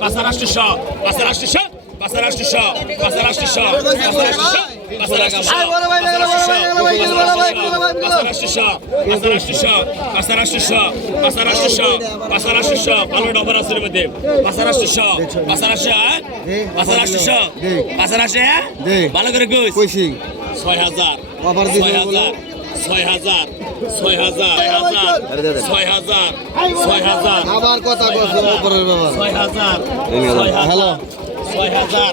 পাঁচ রাষ্ট্র পাঁচ রাষ্ট্র পাঁচ রাষ্ট্র ভালো করে ছয় হাজার ছয় হাজার ছয় হাজার ছয় হাজার ছয় হাজার ছয় হাজার আবার কথা বলছে উপরের ব্যাপার ছয় হাজার হ্যালো ছয় হাজার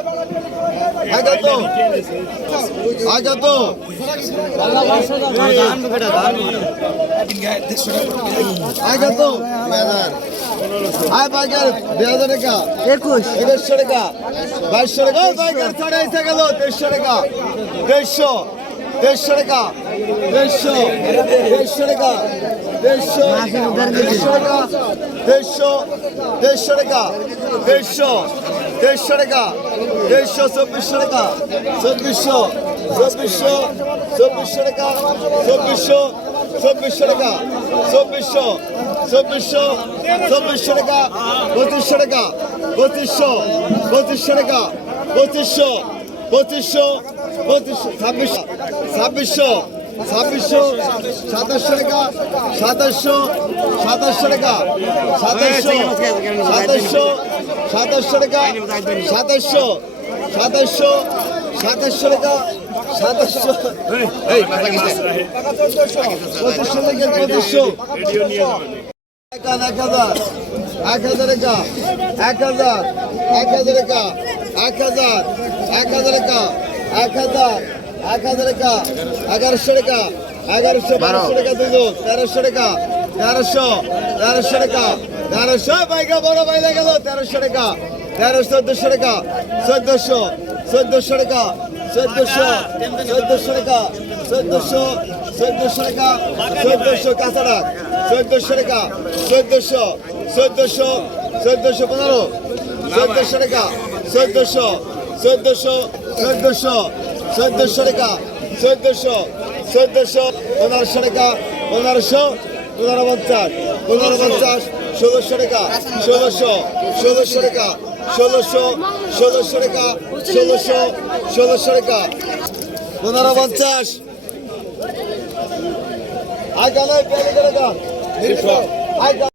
একুশ। একুশশো টাকা। বাইশশো টাকা। সাড়ে এসে গেল দেড়শো টাকা। দেড়শো দেড়শো টাকা। দেড়শো দেড়শো টাকা। দেড়শো দেড়শো টাকা। দেড়শো দেড়শো টাকা। দেড়শো দেড়শো টাকা, দেড়শো, চব্বিশশো টাকা, চব্বিশশো চব্বিশশো চব্বিশশো টাকা, চব্বিশশো চব্বিশশো টাকা, চব্বিশশো চব্বিশশো চব্বিশশো টাকা, পঁচিশশো টাকা, পঁচিশশো পঁচিশশো টাকা, পঁচিশশো পঁচিশশো পঁচিশশো, ছাব্বিশশো ছাব্বিশশো ছাব্বিশশো, সাতাশশো টাকা, সাতাশশো সাতাশশো টাকা, সাতাশশো সাতাশশো সাতাশশো টাকা, সাতাশশো সাতাশশো সাতাশশো টাকা, সাতাশশো পঁচিশশো থেকে পঁচিশশো। এক হাজার এক হাজার টাকা, এক হাজার এক হাজার টাকা, এক হাজার এক হাজার টাকা, এক হাজার। এক হাজার টাকা এগারোশো টাকা এগারোশো বারোশো টাকা দুজন তেরোশো টাকা তেরোশো তেরোশো টাকা তেরোশো বাইকা বড় বাইরে গেল তেরোশো টাকা তেরোশো চোদ্দশো টাকা চোদ্দশো চোদ্দশো টাকা চোদ্দশো চোদ্দশো টাকা চোদ্দশো চোদ্দশো টাকা চোদ্দশো কাঁচাড়া চোদ্দশো টাকা চোদ্দশো চোদ্দশো চোদ্দশো পনেরো চোদ্দশো টাকা চোদ্দশো চোদ্দশো চোদ্দশো চোদ্দশো টাকা, চোদ্দশো চোদ্দশো, পনেরোশো টাকা, পনেরোশো পনেরো পঞ্চাশ পনেরো পঞ্চাশ ষোলোশো টাকা, ষোলোশো ষোলোশো টাকা, ষোলোশো ষোলোশো টাকা, ষোলোশো ষোলোশো টাকা পনেরো পঞ্চাশ আগে নয় পেলে টাকা আগে